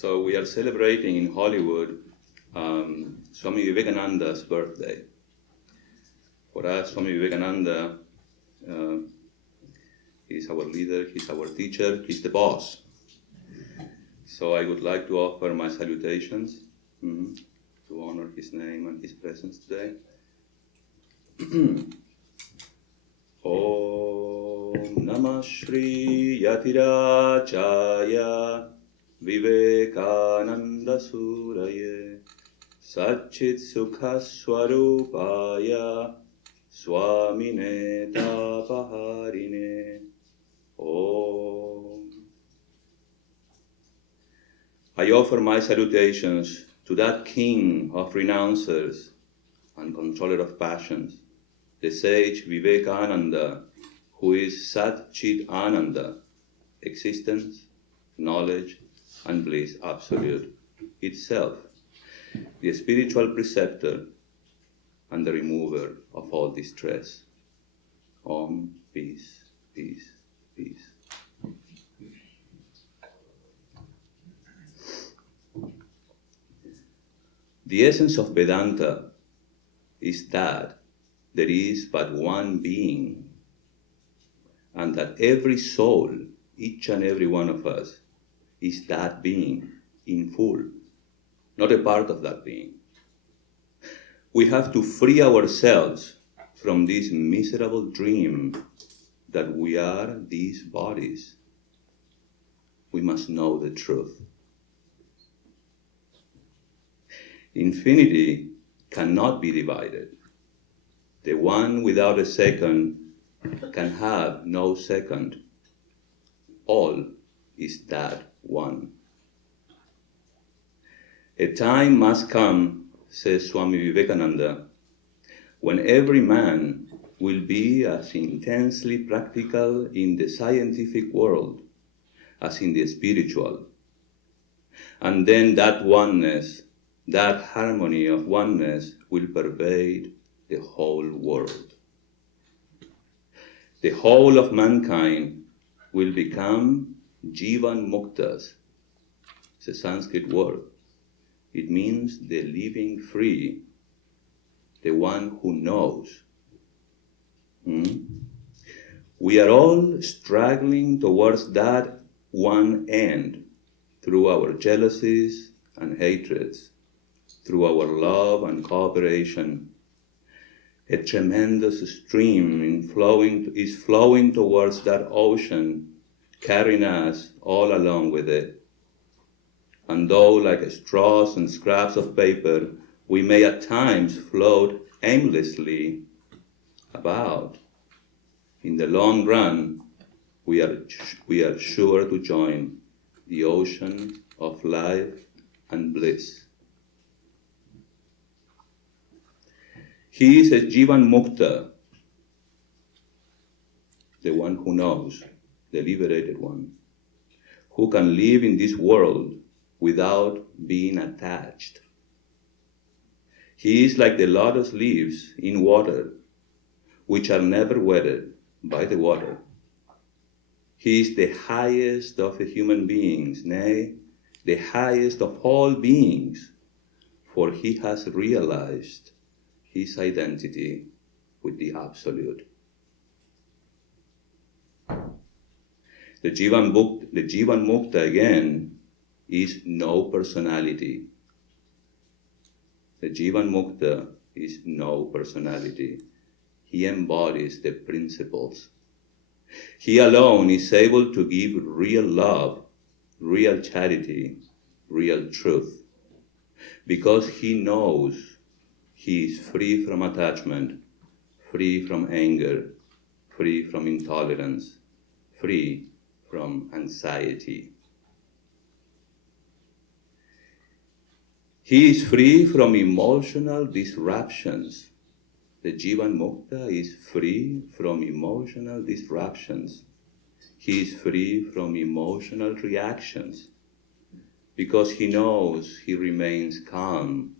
So we are celebrating in Hollywood Swami Vivekananda's birthday. For us, Swami Vivekananda is our leader, he's our teacher, he's the boss. So I would like to offer my salutations to honor his name and his presence today. Om Namah Shri Yatirachaya Vivekananda Suraye Satchit Sukha Swarupaya Swamine Tapaharine. Om. I offer my salutations to that king of renouncers and controller of passions, the sage Vivekananda, who is Sat Chit Ananda, existence, knowledge, and bliss absolute itself, the spiritual preceptor and the remover of all distress. Om, peace, peace, peace. The essence of Vedanta is that there is but one being, and that every soul, each and every one of us, is that being in full, not a part of that being. We have to free ourselves from this miserable dream that we are these bodies. We must know the truth. Infinity cannot be divided. The one without a second can have no second. All is that one. A time must come, says Swami Vivekananda, when every man will be as intensely practical in the scientific world as in the spiritual. And then that oneness, that harmony of oneness will pervade the whole world. The whole of mankind will become Jivan Muktas. It's a Sanskrit word. It means the living free, the one who knows. We are all struggling towards that one end through our jealousies and hatreds, through our love and cooperation. A tremendous stream is flowing towards that ocean, carrying us all along with it. And though, like straws and scraps of paper, we may at times float aimlessly about, in the long run, we are sure to join the ocean of life and bliss. He is a Jivan Mukta, the one who knows, the liberated one, who can live in this world without being attached. He is like the lotus leaves in water, which are never wetted by the water. He is the highest of the human beings, nay, the highest of all beings, for he has realized his identity with the Absolute. The Jivan Mukta, again, is no personality. The Jivan Mukta is no personality. He embodies the principles. He alone is able to give real love, real charity, real truth, because he knows he is free from attachment, free from anger, free from intolerance, free from anxiety. He is free from emotional disruptions. The Jivan Mukta is free from emotional disruptions. He is free from emotional reactions because he knows he remains calm,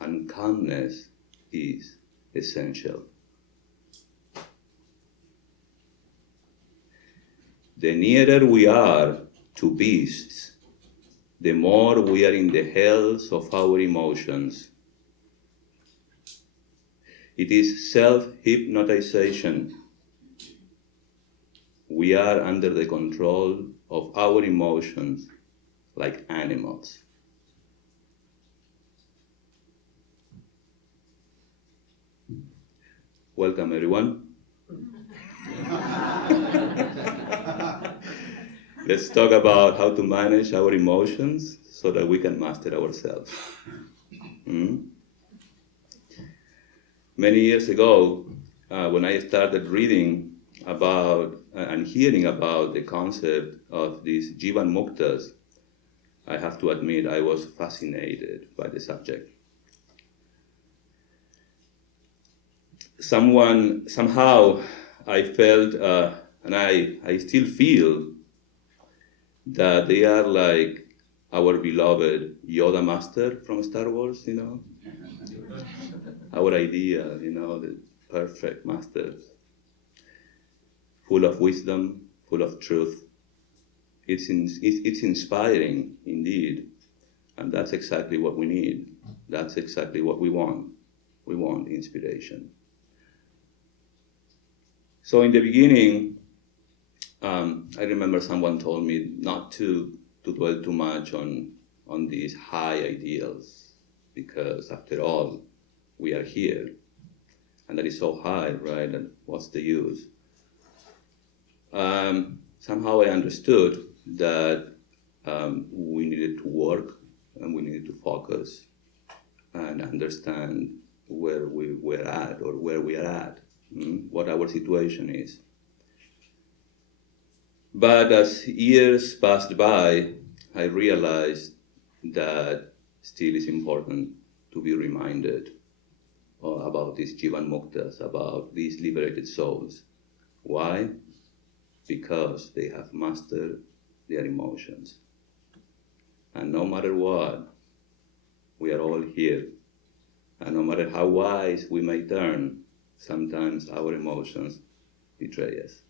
and calmness is essential. The nearer we are to beasts, the more we are in the hells of our emotions. It is self-hypnotization. We are under the control of our emotions like animals. Welcome, everyone. Let's talk about how to manage our emotions so that we can master ourselves. Many years ago, when I started reading about and hearing about the concept of these Jivan Muktas, I have to admit I was fascinated by the subject. Somehow I felt, and I still feel, that they are like our beloved Yoda Master from Star Wars, our idea, the perfect master, full of wisdom, full of truth. It's inspiring indeed, and that's exactly what we need. That's exactly what we want. We want inspiration. So in the beginning, I remember someone told me not to dwell too much on these high ideals, because after all, we are here, and that is so high, right? And what's the use? Somehow I understood that we needed to work and we needed to focus and understand where we were at or where we are at, what our situation is. But as years passed by, I realized that still is important to be reminded about these Jivan Muktas, about these liberated souls. Why? Because they have mastered their emotions. And no matter what, we are all here. And no matter how wise we may turn, sometimes our emotions betray us.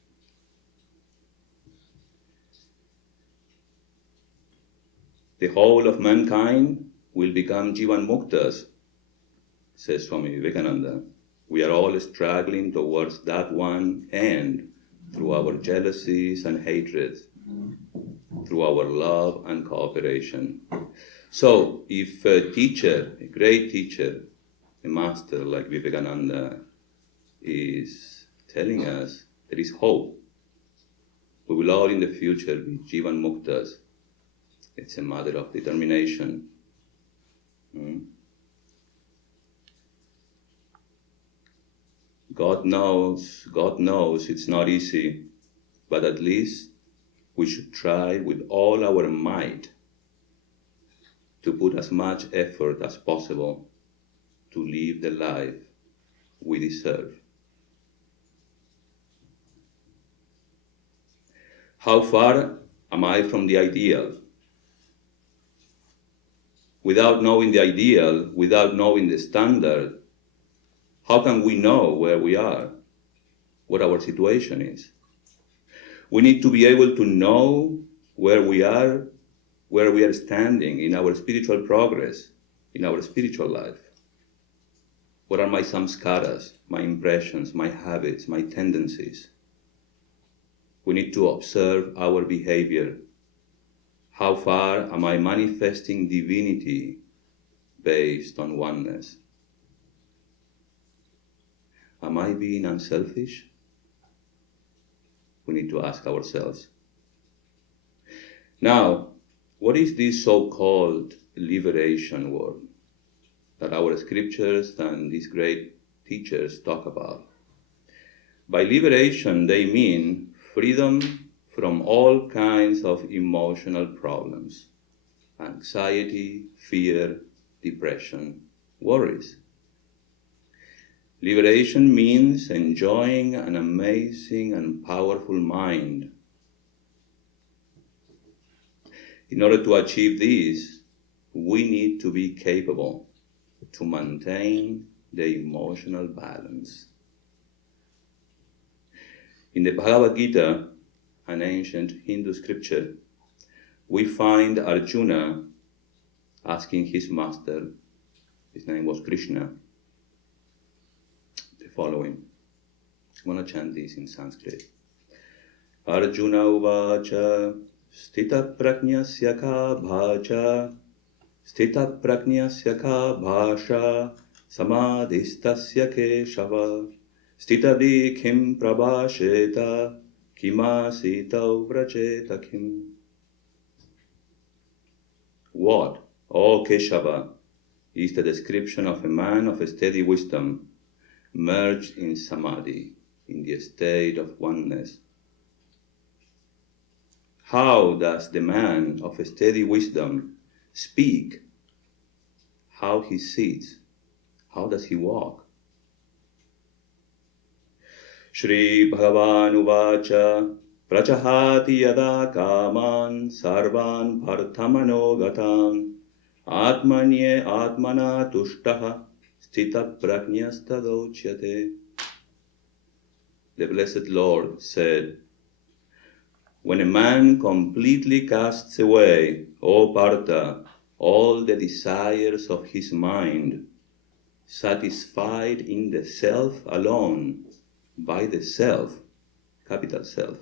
The whole of mankind will become Jivan Muktas, says Swami Dhyanayogananda. We are all struggling towards that one end through our jealousies and hatreds, through our love and cooperation. So if a teacher, a great teacher, a master like Vivekananda is telling us there is hope, we will all in the future be Jivan Muktas. It's a matter of determination. God knows it's not easy, but at least we should try with all our might to put as much effort as possible to live the life we deserve. How far am I from the ideal? Without knowing the ideal, without knowing the standard, how can we know where we are, what our situation is? We need to be able to know where we are standing in our spiritual progress, in our spiritual life. What are my samskaras, my impressions, my habits, my tendencies? We need to observe our behavior. How far am I manifesting divinity based on oneness? Am I being unselfish? We need to ask ourselves. Now, what is this so-called liberation word that our scriptures and these great teachers talk about? By liberation, they mean freedom from all kinds of emotional problems, anxiety, fear, depression, worries. Liberation means enjoying an amazing and powerful mind. In order to achieve this, we need to be capable to maintain the emotional balance. In the Bhagavad Gita, an ancient Hindu scripture, we find Arjuna asking his master, his name was Krishna, the following. I'm going to chant this in Sanskrit. Arjuna uvacha stita prajnasya ka bhaja stita prajnasya ka bhasha samadhistasya keshava stita dikhim prabhasheta kimasitau vrajeta kim. What, O Keshava, is the description of a man of a steady wisdom, merged in samadhi, in the state of oneness? How does the man of a steady wisdom speak? How he sits? How does he walk? Shri Bhagavan Uvacha Prachahati yada kaman sarvan bhartamanogatam atmanye atmana tushtaha stita prajnastadochyate. The Blessed Lord said, when a man completely casts away, O Partha, all the desires of his mind, satisfied in the self alone, by the self, capital Self,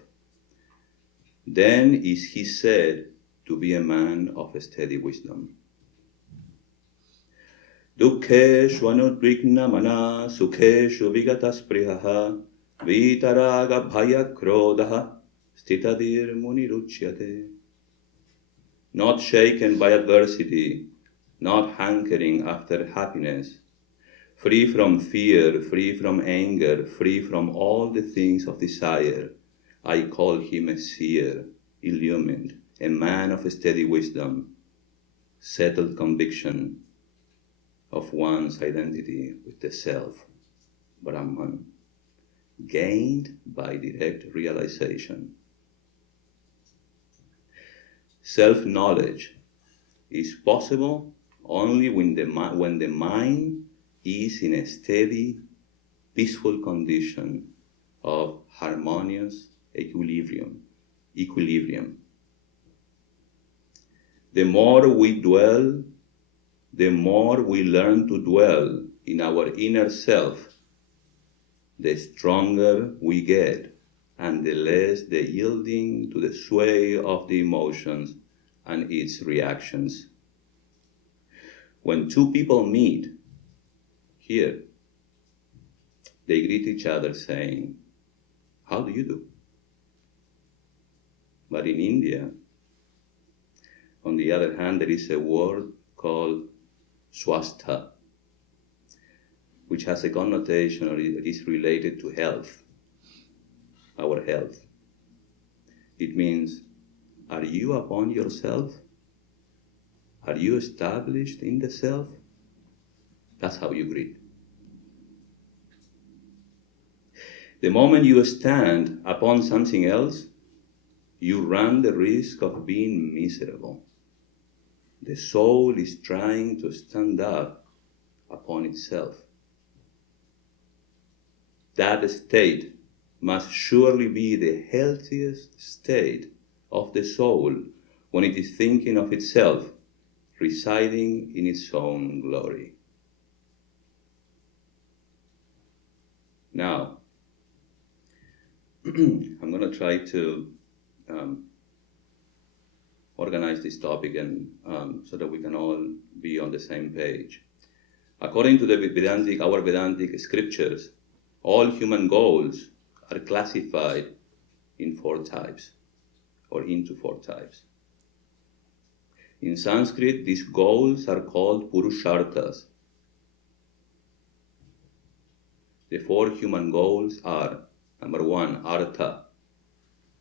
then is he said to be a man of a steady wisdom. Dukkeshu anudvigna mana sukheshu vigatasprihaha vitaraga bhaya krodaha stitadir muniruchyate. Not shaken by adversity, not hankering after happiness, free from fear, free from anger, free from all the things of desire, I call him a seer, illumined, a man of steady wisdom, settled conviction of one's identity with the self, Brahman, gained by direct realization. Self-knowledge is possible only when the mind is in a steady, peaceful condition of harmonious equilibrium. The more we dwell, the more we learn to dwell in our inner self, the stronger we get, and the less the yielding to the sway of the emotions and its reactions. When two people meet here, they greet each other saying, "How do you do?" But in India, on the other hand, there is a word called swastha, which has a connotation or is related to health, our health. It means, are you upon yourself? Are you established in the self? That's how you greet. The moment you stand upon something else, you run the risk of being miserable. The soul is trying to stand up upon itself. That state must surely be the healthiest state of the soul when it is thinking of itself, residing in its own glory. Now, I'm going to try to organize this topic and so that we can all be on the same page. According to our Vedantic scriptures, all human goals are classified in four types, or into four types. In Sanskrit, these goals are called purusharthas. The four human goals are: number 1, artha;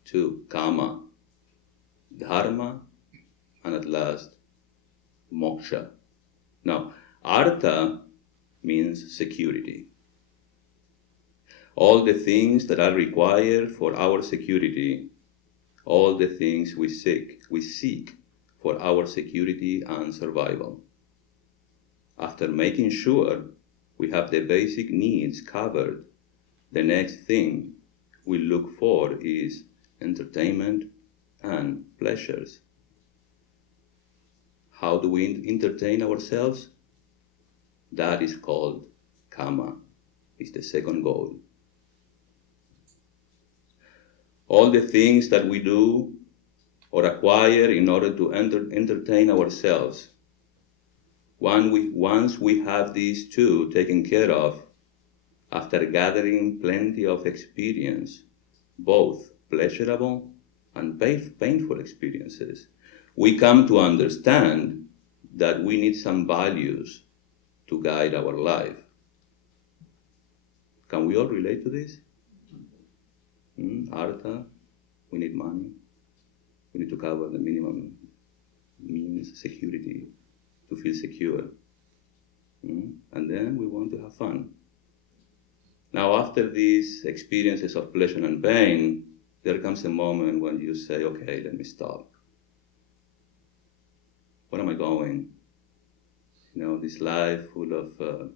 2, kama; dharma; and at last, moksha. Now, artha means security. All the things that are required for our security, all the things we seek for our security and survival. After making sure we have the basic needs covered, the next thing we look for is entertainment and pleasures. How do we entertain ourselves? That is called kama. It's the second goal. All the things that we do or acquire in order to entertain ourselves, once we have these two taken care of, after gathering plenty of experience, both pleasurable and painful experiences, we come to understand that we need some values to guide our life. Can we all relate to this? Artha, we need money. We need to cover the minimum means, security, to feel secure. And then we want to have fun. Now, after these experiences of pleasure and pain, there comes a moment when you say, okay, let me stop. Where am I going? This life full of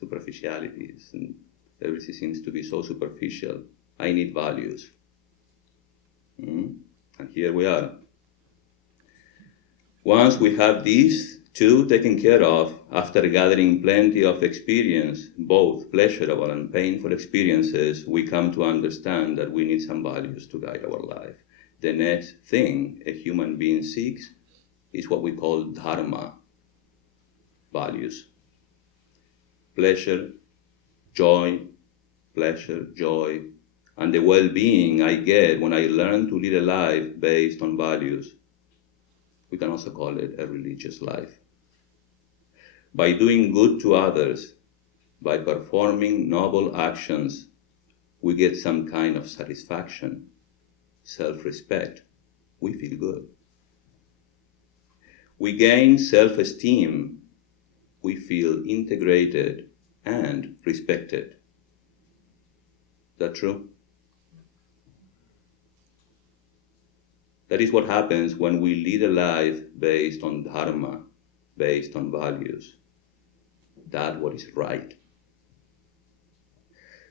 superficialities, and everything seems to be so superficial. I need values. And here we are. Once we have these two taken care of, after gathering plenty of experience, both pleasurable and painful experiences, we come to understand that we need some values to guide our life. The next thing a human being seeks is what we call dharma, values. Pleasure, joy, and the well-being I get when I learn to lead a life based on values. We can also call it a religious life. By doing good to others, by performing noble actions, we get some kind of satisfaction, self-respect. We feel good. We gain self-esteem. We feel integrated and respected. Is that true? That is what happens when we lead a life based on dharma, based on values. That's what is right.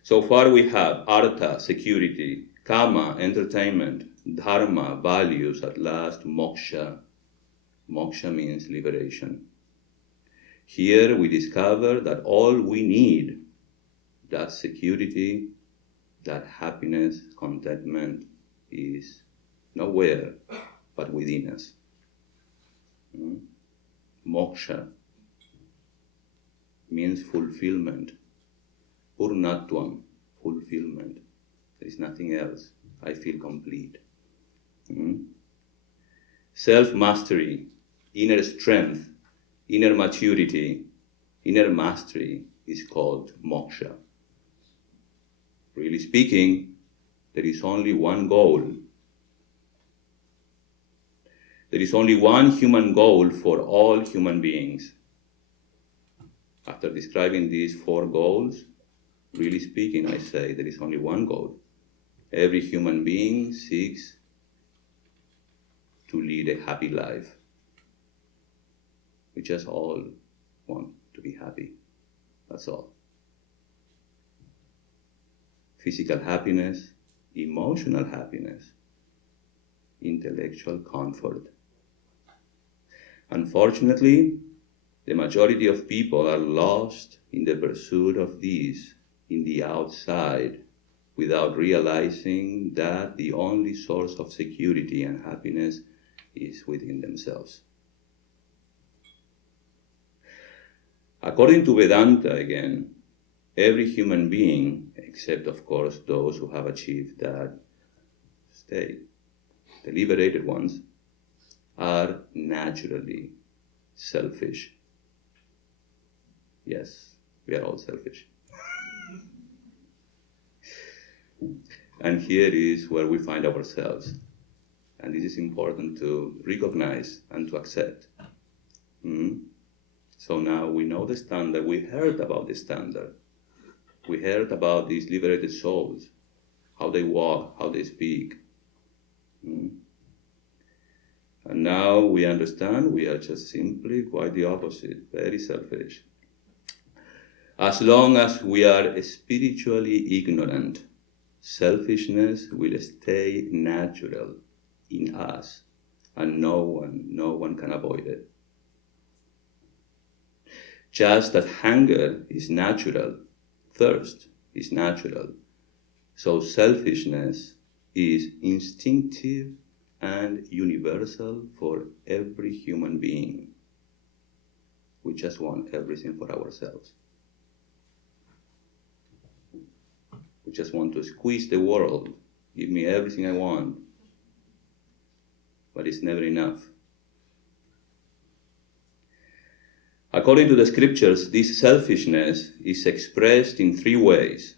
So far we have artha, security, kama, entertainment, dharma, values, at last moksha. Moksha means liberation. Here we discover that all we need, that security, that happiness, contentment, is nowhere but within us. Moksha means fulfillment. Purnatvam, fulfillment. There is nothing else. I feel complete. Self-mastery, inner strength, inner maturity, inner mastery is called moksha. Really speaking, there is only one goal. There is only one human goal for all human beings. After describing these four goals, really speaking, I say there is only one goal. Every human being seeks to lead a happy life. We just all want to be happy. That's all. Physical happiness, emotional happiness, intellectual comfort. Unfortunately, the majority of people are lost in the pursuit of these in the outside without realizing that the only source of security and happiness is within themselves. According to Vedanta, again, every human being, except of course those who have achieved that state, the liberated ones, are naturally selfish. Yes, we are all selfish. And here is where we find ourselves. And this is important to recognize and to accept. So now we know the standard. We heard about the standard. We heard about these liberated souls, how they walk, how they speak. And now we understand we are just simply quite the opposite, very selfish. As long as we are spiritually ignorant, selfishness will stay natural in us, and no one can avoid it. Just that hunger is natural, thirst is natural. So selfishness is instinctive and universal for every human being. We just want everything for ourselves. We just want to squeeze the world, give me everything I want. But it's never enough. According to the scriptures, this selfishness is expressed in three ways.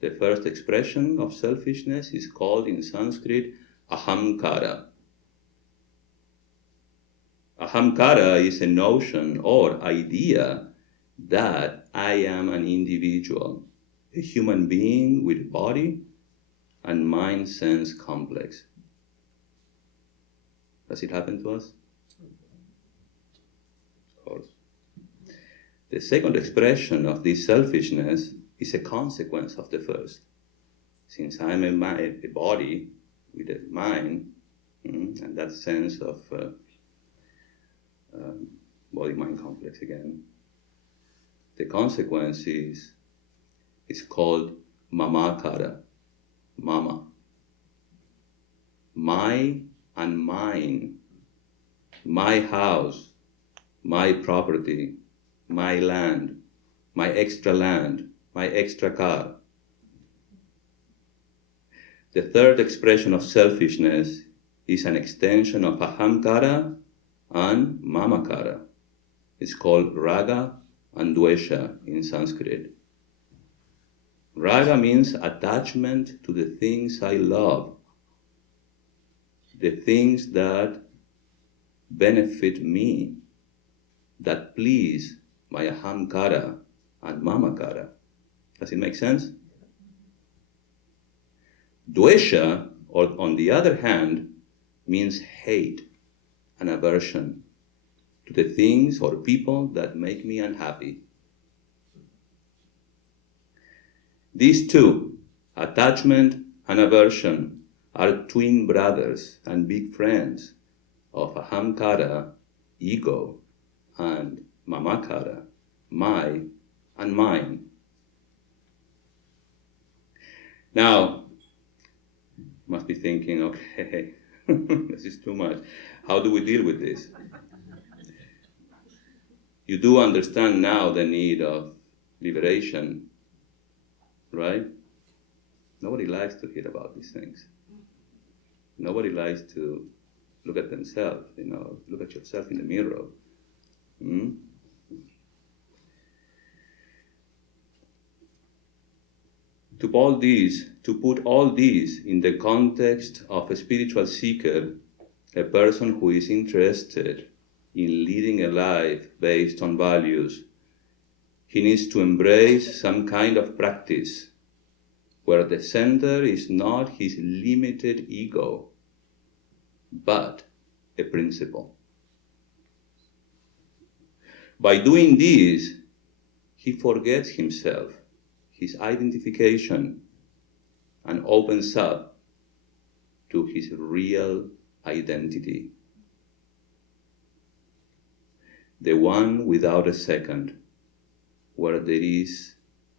The first expression of selfishness is called in Sanskrit ahamkara. Ahamkara is a notion or idea that I am an individual, a human being with body and mind-sense complex. Does it happen to us? Of course. The second expression of this selfishness is a consequence of the first. Since I'm a body with a mind, and that sense of body-mind complex again, the consequence is called mamakara, mama. My and mine, my house, my property, my land, my extra car. The third expression of selfishness is an extension of ahamkara and mamakara. It's called raga and dvesha in Sanskrit. Raga means attachment to the things I love, the things that benefit me, that please my ahamkara and mamakara. Does it make sense? Dvesha, or on the other hand, means hate and aversion to the things or people that make me unhappy. These two, attachment and aversion, are twin brothers and big friends of ahamkara, ego, and mamakara, my and mine. Now, you must be thinking, okay, this is too much. How do we deal with this? You do understand now the need of liberation, right? Nobody likes to hear about these things. Nobody likes to look at themselves, look at yourself in the mirror. To put all these in the context of a spiritual seeker, a person who is interested in leading a life based on values, he needs to embrace some kind of practice where the center is not his limited ego, but a principle. By doing this, he forgets himself, his identification, and opens up to his real identity. The one without a second, where there is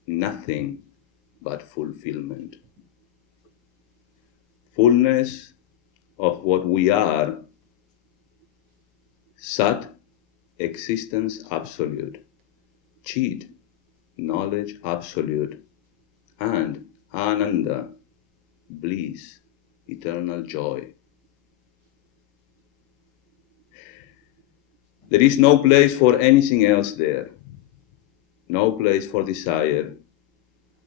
nothing but fulfillment. Fullness of what we are, Sat, existence absolute, Chit, knowledge absolute, and Ananda, bliss, eternal joy. There is no place for anything else there, no place for desire.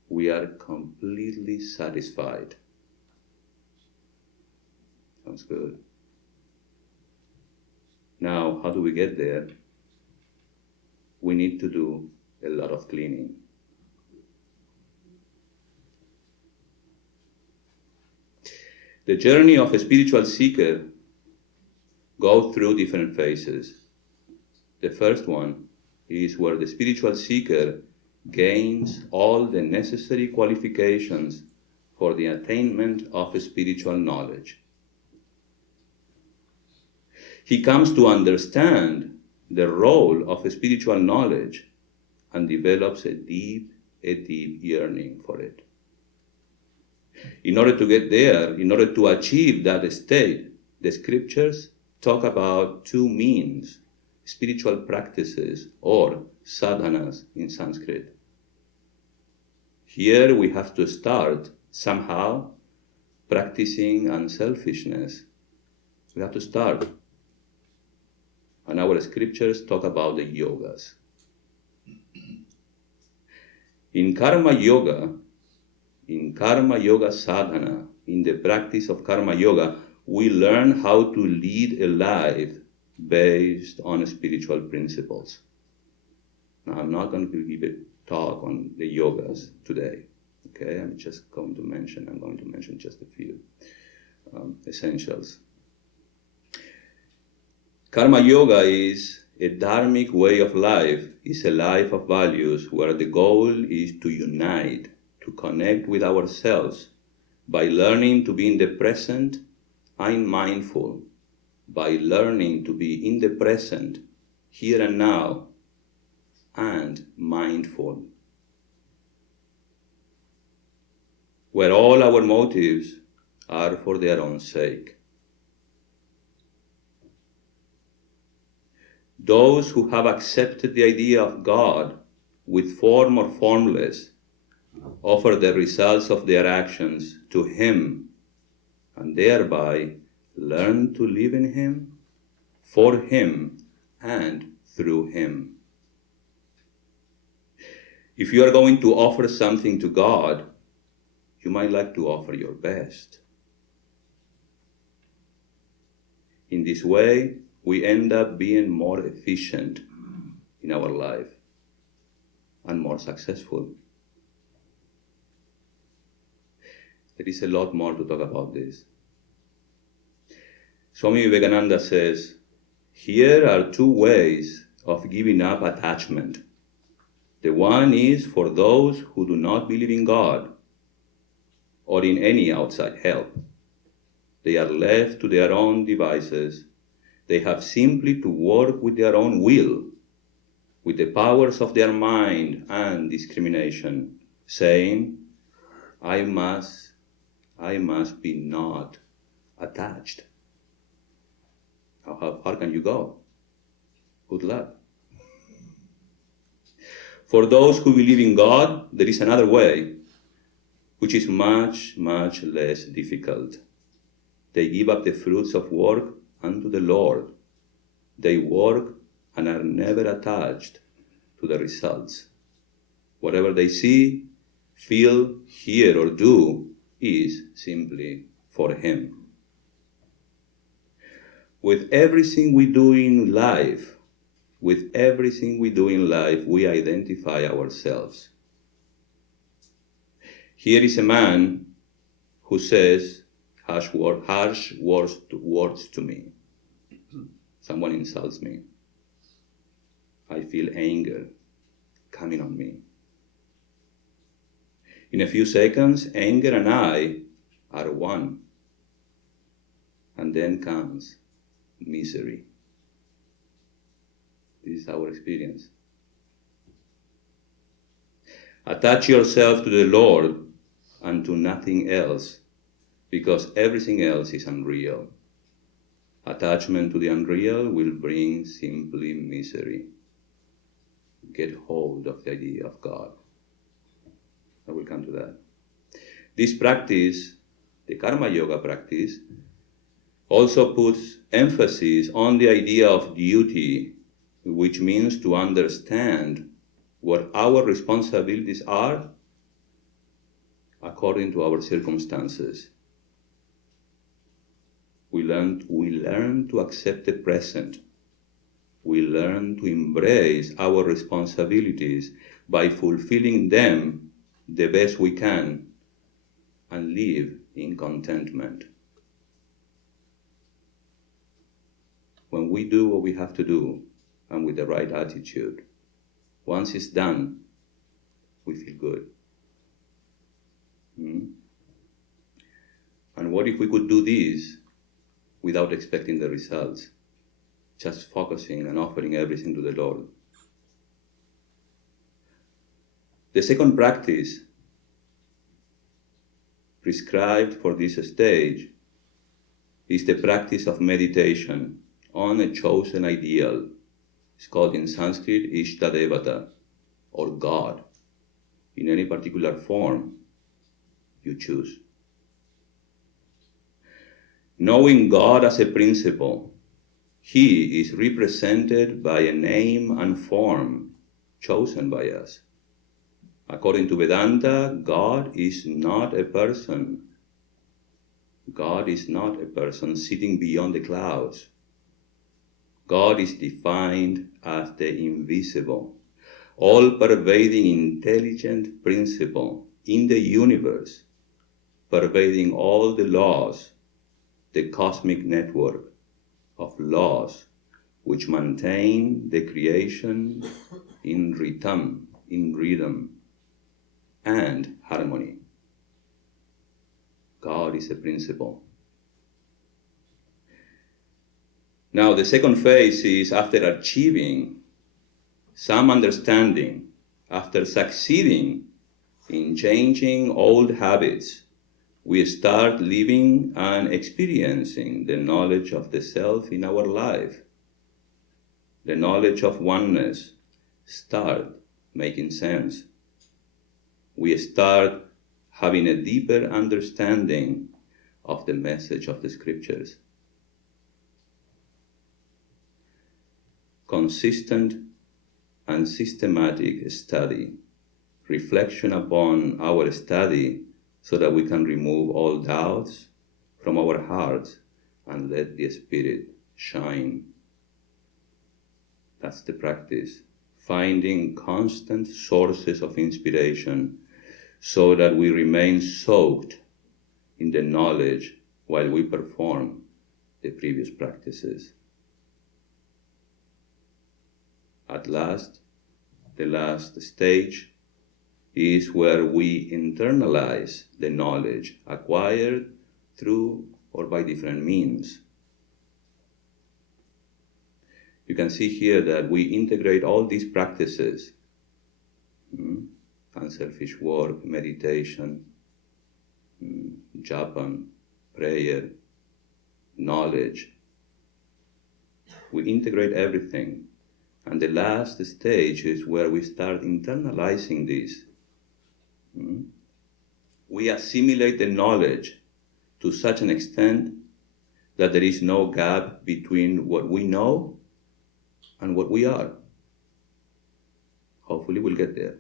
We are completely satisfied. Sounds good. Now, how do we get there? We need to do a lot of cleaning. The journey of a spiritual seeker goes through different phases. The first one is where the spiritual seeker gains all the necessary qualifications for the attainment of spiritual knowledge. He comes to understand the role of spiritual knowledge and develops a deep yearning for it. In order to get there, in order to achieve that state, the scriptures talk about two means, spiritual practices, or sadhanas in Sanskrit. Here we have to start somehow practicing unselfishness. We have to start. And our scriptures talk about the yogas. In karma yoga sadhana, in the practice of karma yoga, we learn how to lead a life based on spiritual principles. Now, I'm not going to give a talk on the yogas today. Okay, I'm going to mention just a few essentials. Karma yoga is a dharmic way of life, is a life of values where the goal is to unite, to connect with ourselves by learning to be in the present and mindful, by learning to be in the present, here and now, and mindful. Where all our motives are for their own sake. Those who have accepted the idea of God, with form or formless, offer the results of their actions to Him, and thereby learn to live in Him, for Him, and through Him. If you are going to offer something to God, you might like to offer your best. In this way, we end up being more efficient in our life and more successful. There is a lot more to talk about this. Swami Dhyanayogananda says, here are two ways of giving up attachment. The one is for those who do not believe in God or in any outside help. They are left to their own devices. They have simply to work with their own will, with the powers of their mind and discrimination, saying, I must be not attached. How far can you go? Good luck. For those who believe in God, there is another way, which is much, much less difficult. They give up the fruits of work unto the Lord. They work and are never attached to the results. Whatever they see, feel, hear, or do is simply for Him. With everything we do in life, we identify ourselves. Here is a man who says harsh words to me. Someone insults me. I feel anger coming on me. In a few seconds, anger and I are one. And then comes misery. This is our experience. Attach yourself to the Lord and to nothing else, because everything else is unreal. Attachment to the unreal will bring simply misery. Get hold of the idea of God. I will come to that. This practice, the karma yoga practice, also puts emphasis on the idea of duty, which means to understand what our responsibilities are according to our circumstances. We learn to accept the present. We learn to embrace our responsibilities by fulfilling them the best we can and live in contentment. When we do what we have to do and with the right attitude, once it's done, we feel good. And what if we could do this without expecting the results, just focusing and offering everything to the Lord? The second practice prescribed for this stage is the practice of meditation on a chosen ideal. It's called in Sanskrit Ishtadevata, or God, in any particular form you choose. Knowing God as a principle, He is represented by a name and form chosen by us. According to Vedanta, God is not a person. God is not a person sitting beyond the clouds. God is defined as the invisible, all-pervading intelligent principle in the universe, pervading all the laws, the cosmic network of laws which maintain the creation in rhythm, and harmony. God is a principle. Now, the second phase is after achieving some understanding, after succeeding in changing old habits, we start living and experiencing the knowledge of the self in our life. The knowledge of oneness start making sense. We start having a deeper understanding of the message of the scriptures. Consistent and systematic study, reflection upon our study so that we can remove all doubts from our hearts and let the Spirit shine. That's the practice. Finding constant sources of inspiration so that we remain soaked in the knowledge while we perform the previous practices. At last, the last stage is where we internalize the knowledge acquired through or by different means. You can see here that we integrate all these practices, unselfish work, meditation, japa, prayer, knowledge. We integrate everything. And the last stage is where we start internalizing this. We assimilate the knowledge to such an extent that there is no gap between what we know and what we are. Hopefully we'll get there.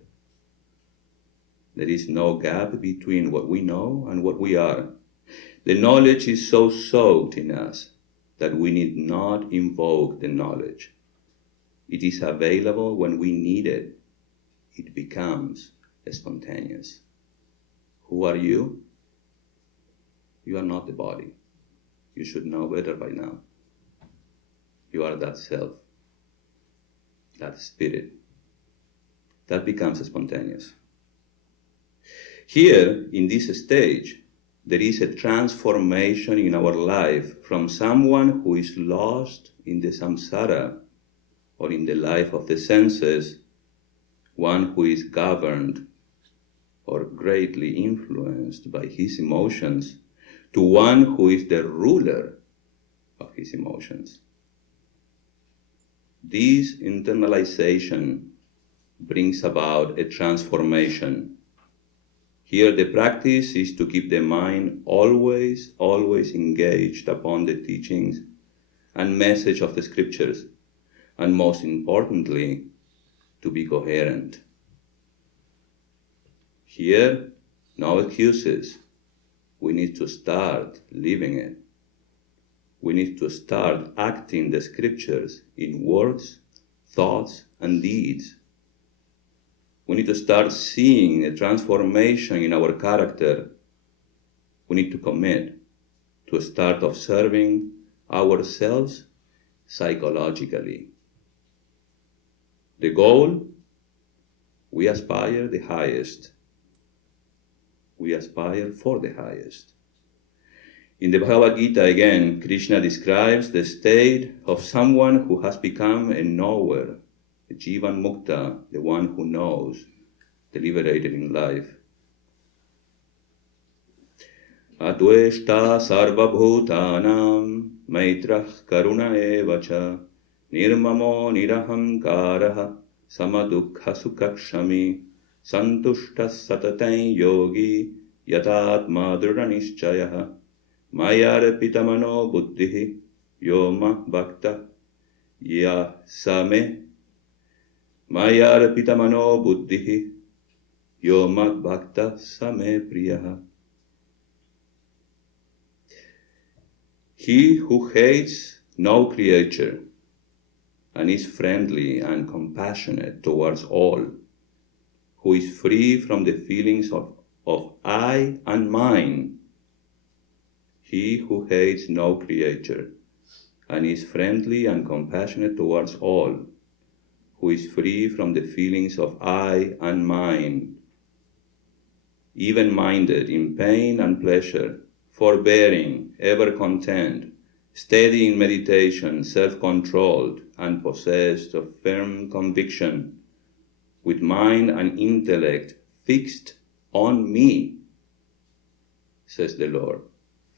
There is no gap between what we know and what we are. The knowledge is so soaked in us that we need not invoke the knowledge. It is available when we need it. It becomes spontaneous. Who are you? You are not the body. You should know better by now. You are that self, that spirit. That becomes spontaneous. Here, in this stage, there is a transformation in our life from someone who is lost in the samsara or in the life of the senses, one who is governed or greatly influenced by his emotions, to one who is the ruler of his emotions. This internalization brings about a transformation. Here the practice is to keep the mind always engaged upon the teachings and message of the scriptures, and most importantly, to be coherent. Here, no excuses. We need to start living it. We need to start acting the scriptures in words, thoughts, and deeds. We need to start seeing a transformation in our character. We need to commit to start observing ourselves psychologically. The goal, we aspire the highest. We aspire for the highest. In the Bhagavad Gita, again, Krishna describes the state of someone who has become a knower, a Jivan Mukta, the one who knows deliberated in life. Adveshta sarva bhutanam maitrah karuna evacha nirmamo nirahamkaraha samadukha sukhakshami santushta satatai yogi yatatma dhrudanishchayaha mayarpitamano buddhihi yoma bhakta yasame mayarpitamano buddhihi yoma bhakta same priyaha. He who hates no creature and is friendly and compassionate towards all, who is free from the feelings of I and mine. He who hates no creature and is friendly and compassionate towards all, who is free from the feelings of I and mine, even-minded in pain and pleasure, forbearing, ever content, steady in meditation, self-controlled, and possessed of firm conviction, with mind and intellect fixed on me, says the Lord,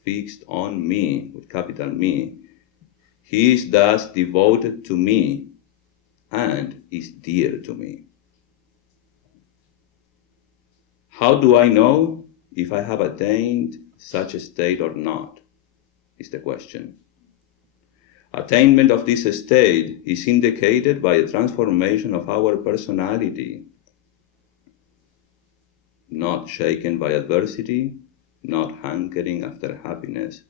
fixed on me, with capital Me. He is thus devoted to me and is dear to me. How do I know if I have attained such a state or not, is the question. Attainment of this state is indicated by a transformation of our personality, not shaken by adversity, not hankering after happiness,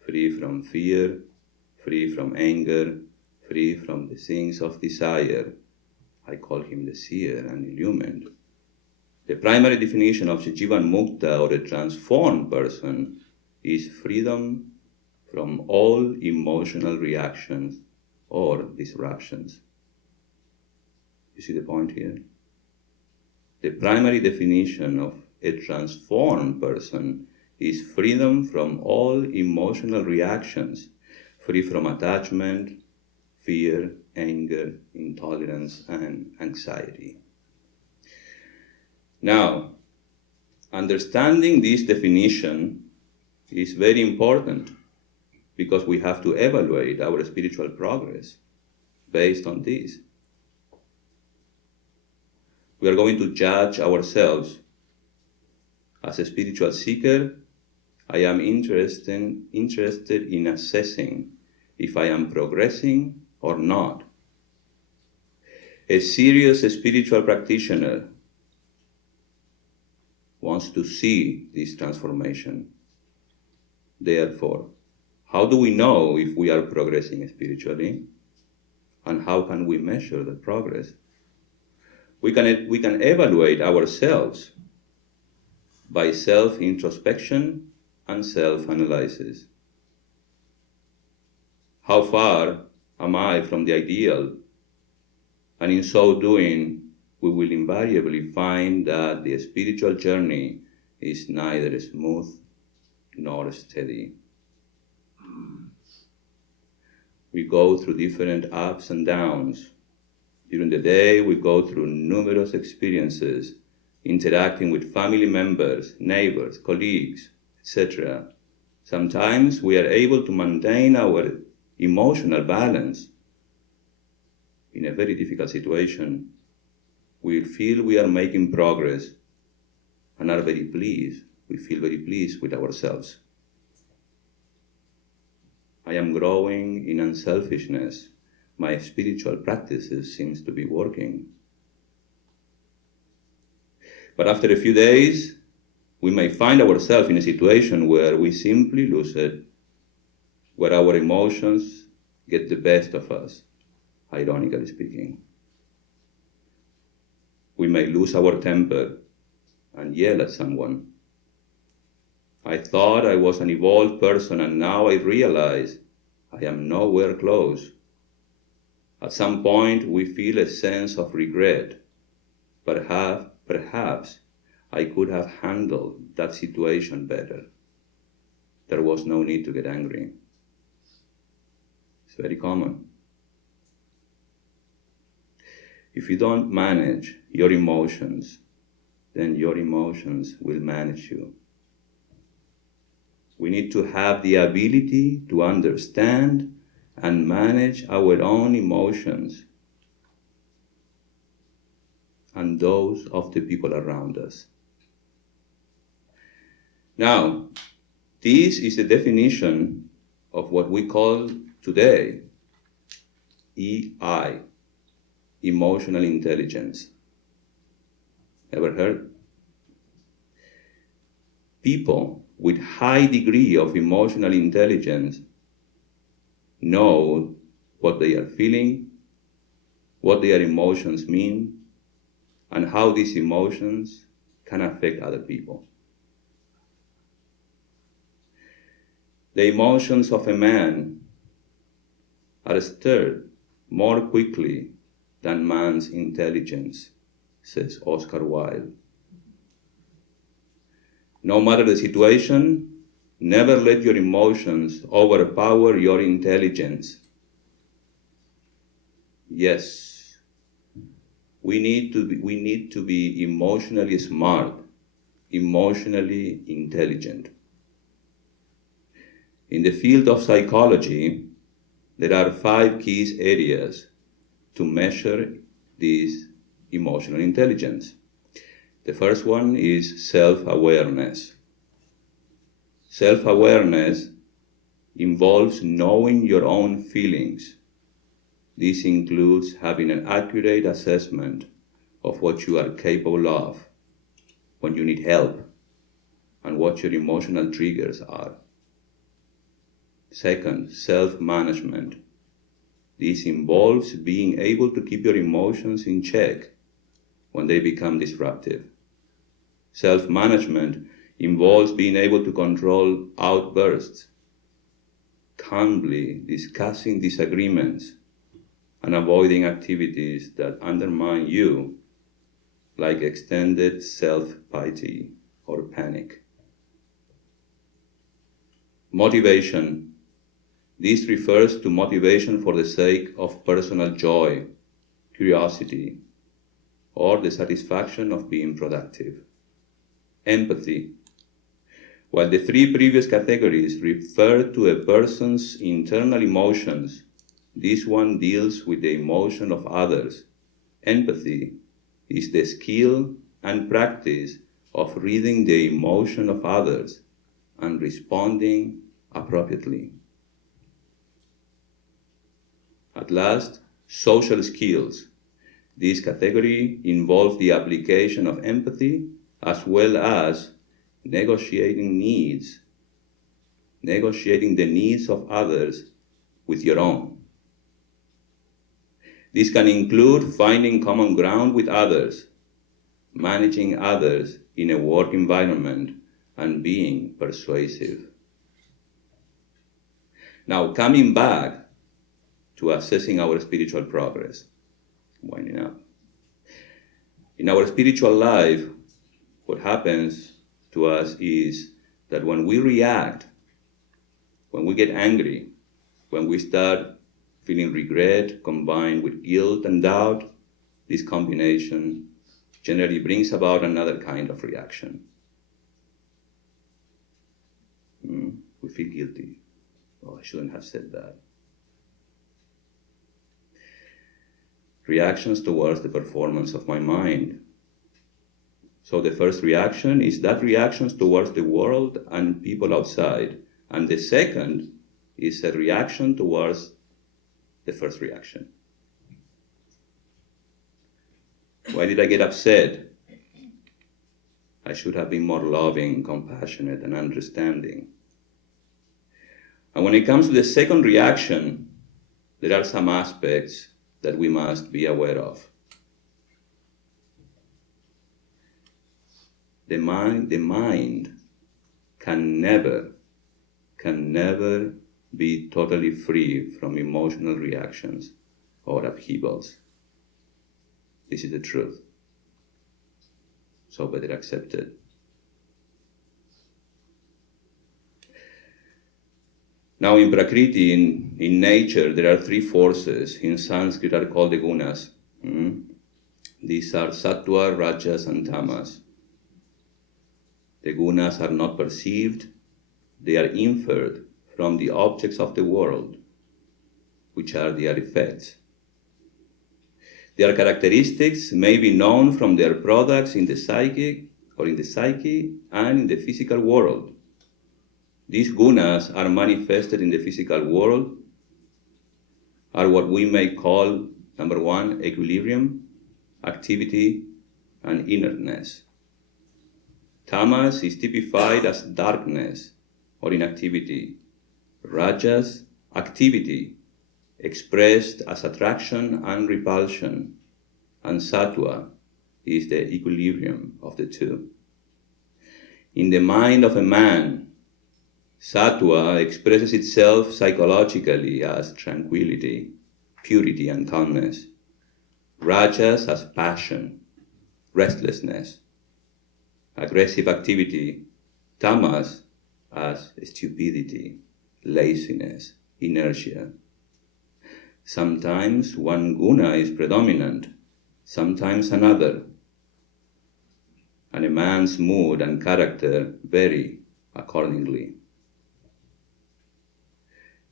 free from fear, free from anger, free from the things of desire. I call him the seer and illumined. The primary definition of the Jivan Mukta, or a transformed person, is freedom from all emotional reactions or disruptions. You see the point here? The primary definition of a transformed person is freedom from all emotional reactions, free from attachment, fear, anger, intolerance, and anxiety. Now, understanding this definition is very important because we have to evaluate our spiritual progress based on this. We are going to judge ourselves. As a spiritual seeker, I am interested in assessing if I am progressing or not. A serious spiritual practitioner wants to see this transformation. Therefore, how do we know if we are progressing spiritually? And how can we measure the progress? We can evaluate ourselves by self-introspection and self-analysis. How far am I from the ideal? And in so doing, we will invariably find that the spiritual journey is neither smooth nor steady. We go through different ups and downs. During the day, we go through numerous experiences, interacting with family members, neighbors, colleagues, etc. Sometimes we are able to maintain our emotional balance. In a very difficult situation, we feel we are making progress and are very pleased. We feel very pleased with ourselves. I am growing in unselfishness. My spiritual practices seems to be working. But after a few days, we may find ourselves in a situation where we simply lose it, where our emotions get the best of us, ironically speaking. We may lose our temper and yell at someone. I thought I was an evolved person, and now I realize I am nowhere close. At some point, we feel a sense of regret. Perhaps I could have handled that situation better. There was no need to get angry. It's very common. If you don't manage your emotions, then your emotions will manage you. We need to have the ability to understand and manage our own emotions and those of the people around us. Now, this is the definition of what we call today EI, emotional intelligence. Ever heard? People with high degree of emotional intelligence know what they are feeling, what their emotions mean, and how these emotions can affect other people. The emotions of a man are stirred more quickly than man's intelligence, says Oscar Wilde. No matter the situation, never let your emotions overpower your intelligence. Yes, we need to be emotionally smart, emotionally intelligent. In the field of psychology, there are 5 key areas to measure this emotional intelligence. The first one is self-awareness. Self-awareness involves knowing your own feelings. This includes having an accurate assessment of what you are capable of, when you need help, and what your emotional triggers are. Second, self-management. This involves being able to keep your emotions in check when they become disruptive. Self-management involves being able to control outbursts, calmly discussing disagreements, and avoiding activities that undermine you, like extended self-pity or panic. Motivation. This refers to motivation for the sake of personal joy, curiosity, or the satisfaction of being productive. Empathy. While the 3 previous categories refer to a person's internal emotions, this one deals with the emotion of others. Empathy is the skill and practice of reading the emotion of others and responding appropriately. At last, social skills. This category involves the application of empathy as well as negotiating the needs of others with your own. This can include finding common ground with others, managing others in a work environment, and being persuasive. Now, coming back to assessing our spiritual progress, winding up. In our spiritual life, what happens to us is that when we react, when we get angry, when we start feeling regret combined with guilt and doubt, this combination generally brings about another kind of reaction. We feel guilty. Oh, I shouldn't have said that. Reactions towards the performance of my mind. So the first reaction is that reactions towards the world and people outside. And the second is a reaction towards the first reaction. Why did I get upset? I should have been more loving, compassionate, and understanding. And when it comes to the second reaction, there are some aspects that we must be aware of. The mind can never be totally free from emotional reactions or upheavals. This is the truth. So better accept it. Now in Prakriti, in nature, there are 3 forces. In Sanskrit are called the gunas. These are sattva, rajas, and tamas. The gunas are not perceived, they are inferred from the objects of the world, which are their effects. Their characteristics may be known from their products in the psyche and in the physical world. These gunas are manifested in the physical world, are what we may call, number one, equilibrium, activity, and inerness. Tamas is typified as darkness or inactivity. Rajas, activity, expressed as attraction and repulsion. And sattva is the equilibrium of the two. In the mind of a man, sattva expresses itself psychologically as tranquility, purity, and calmness. Rajas as passion, restlessness, aggressive activity. Tamas as stupidity, laziness, inertia. Sometimes one guna is predominant, sometimes another, and a man's mood and character vary accordingly.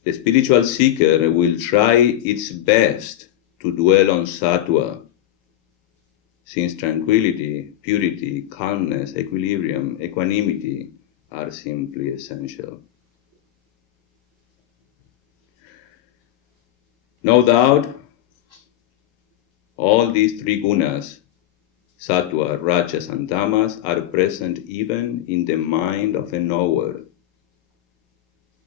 The spiritual seeker will try its best to dwell on sattva, since tranquility, purity, calmness, equilibrium, equanimity are simply essential. No doubt, all these three gunas, sattva, rajas, and tamas, are present even in the mind of a knower.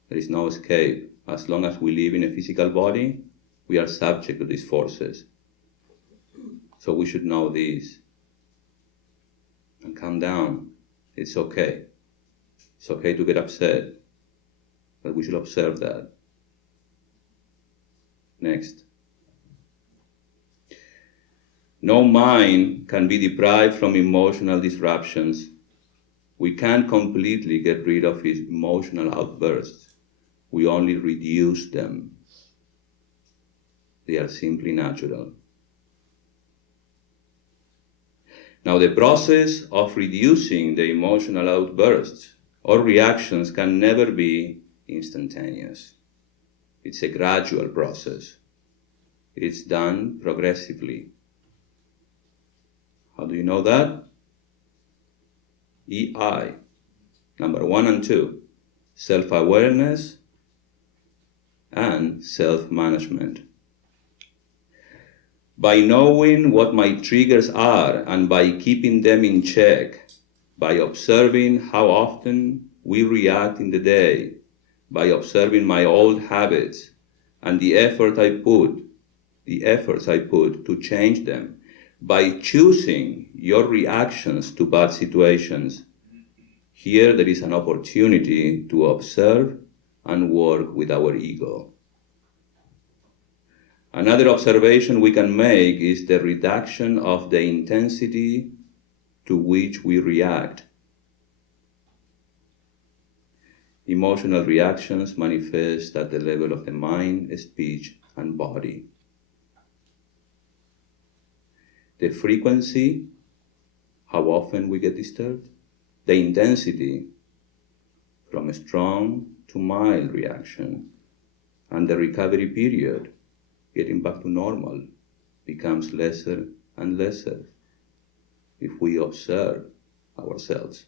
There is no escape. As long as we live in a physical body, we are subject to these forces. So we should know this and calm down. It's okay. It's okay to get upset, but we should observe that. Next. No mind can be deprived from emotional disruptions. We can't completely get rid of his emotional outbursts. We only reduce them. They are simply natural. Now, the process of reducing the emotional outbursts or reactions can never be instantaneous. It's a gradual process. It's done progressively. How do you know that? EI, number 1 and 2, self-awareness and self-management. By knowing what my triggers are and by keeping them in check, by observing how often we react in the day, by observing my old habits and the efforts I put to change them, by choosing your reactions to bad situations, here there is an opportunity to observe and work with our ego. Another observation we can make is the reduction of the intensity to which we react. Emotional reactions manifest at the level of the mind, speech, and body. The frequency, how often we get disturbed, the intensity, from a strong to mild reaction, and the recovery period, getting back to normal, becomes lesser and lesser if we observe ourselves.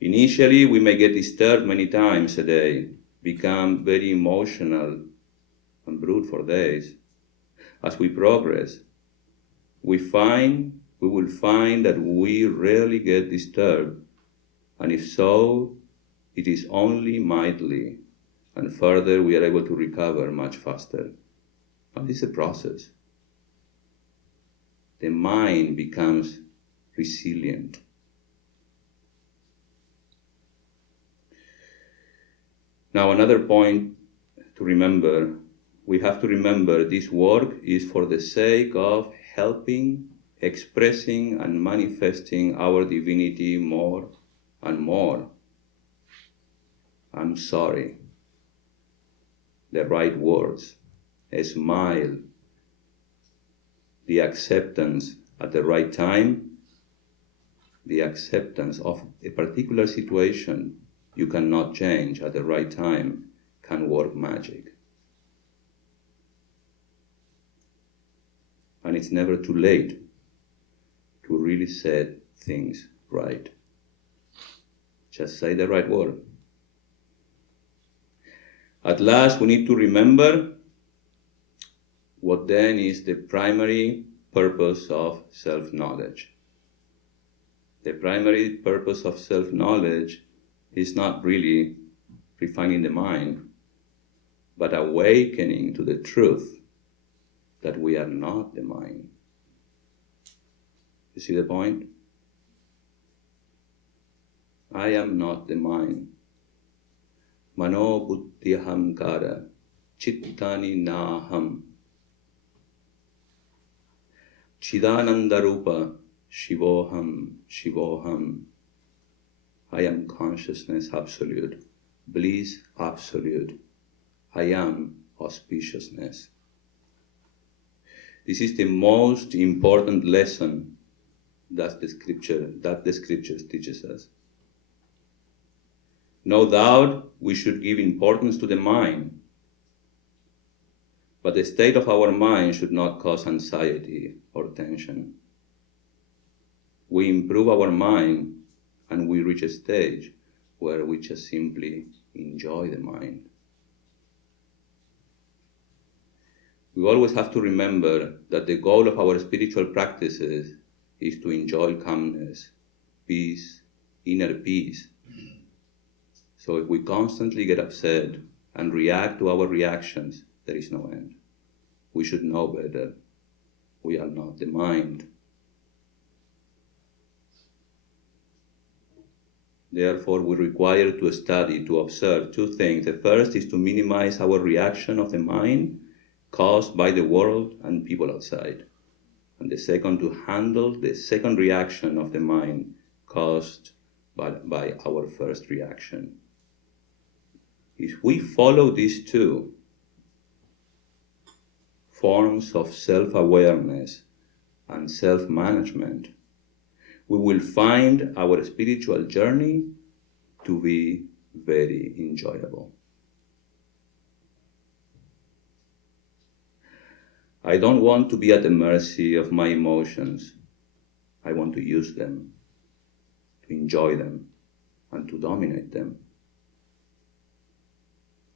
Initially, we may get disturbed many times a day, become very emotional and brute for days. As we progress, we will find that we rarely get disturbed, and if so, it is only mildly, and further we are able to recover much faster. But this is a process. The mind becomes resilient. Now, another point to remember, we have to remember this work is for the sake of helping, expressing, and manifesting our divinity more and more. I'm sorry. The right words, a smile, the acceptance at the right time, the acceptance of a particular situation you cannot change at the right time can work magic. And it's never too late to really set things right. Just say the right word. At last, we need to remember what then is the primary purpose of self-knowledge. The primary purpose of self-knowledge is not really refining the mind, but awakening to the truth that we are not the mind. You see the point? I am not the mind. Mano buddhi ahamkara chittani naham. Chidananda rupa shivoham shivoham. I am consciousness absolute, bliss absolute. I am auspiciousness. This is the most important lesson that the scriptures teaches us. No doubt we should give importance to the mind, but the state of our mind should not cause anxiety or tension. We improve our mind and we reach a stage where we just simply enjoy the mind. We always have to remember that the goal of our spiritual practices is to enjoy calmness, peace, inner peace. So if we constantly get upset and react to our reactions, there is no end. We should know better. We are not the mind. Therefore, we require to study, to observe two things. The first is to minimize our reaction of the mind caused by the world and people outside. And the second, to handle the second reaction of the mind caused by our first reaction. If we follow these two forms of self-awareness and self-management, we will find our spiritual journey to be very enjoyable. I don't want to be at the mercy of my emotions. I want to use them, to enjoy them, and to dominate them.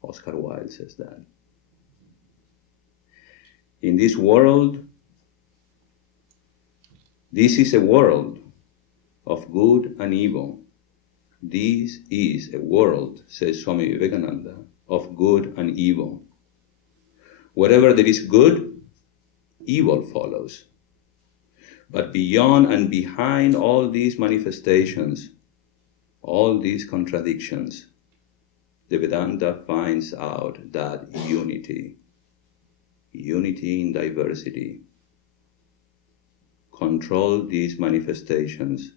Oscar Wilde says that. In this world, this is a world of good and evil. This is a world, says Swami Dhyanayogananda, of good and evil. Wherever there is good, evil follows. But beyond and behind all these manifestations, all these contradictions, the Vedanta finds out that unity in diversity. Control these manifestations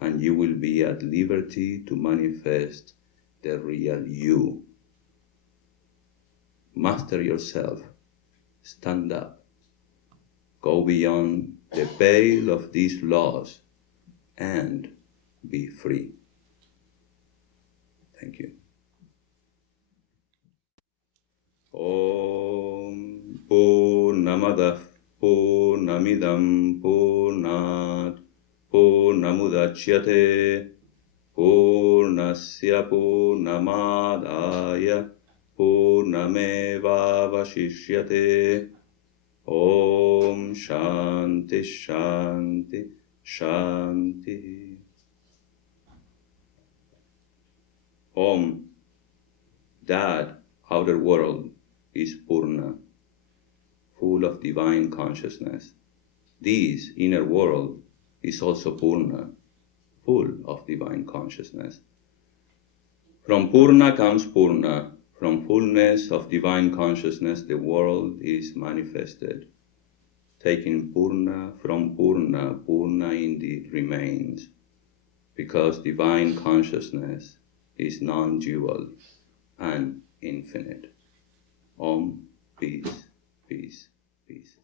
and you will be at liberty to manifest the real you. Master yourself. Stand up. Go beyond the pale of these laws and be free. Thank you. Om Purnamadah Purnamidam Purnat Purnamudachyate Purnasya Purnamadaya Purnamevavashishyate. Om Shanti Shanti Shanti. Om, that outer world is Purna, full of divine consciousness. This inner world is also Purna, full of divine consciousness. From Purna comes Purna. From fullness of divine consciousness, the world is manifested. Taking Purna from Purna, Purna indeed remains, because divine consciousness is non-dual and infinite. Om, peace, peace, peace.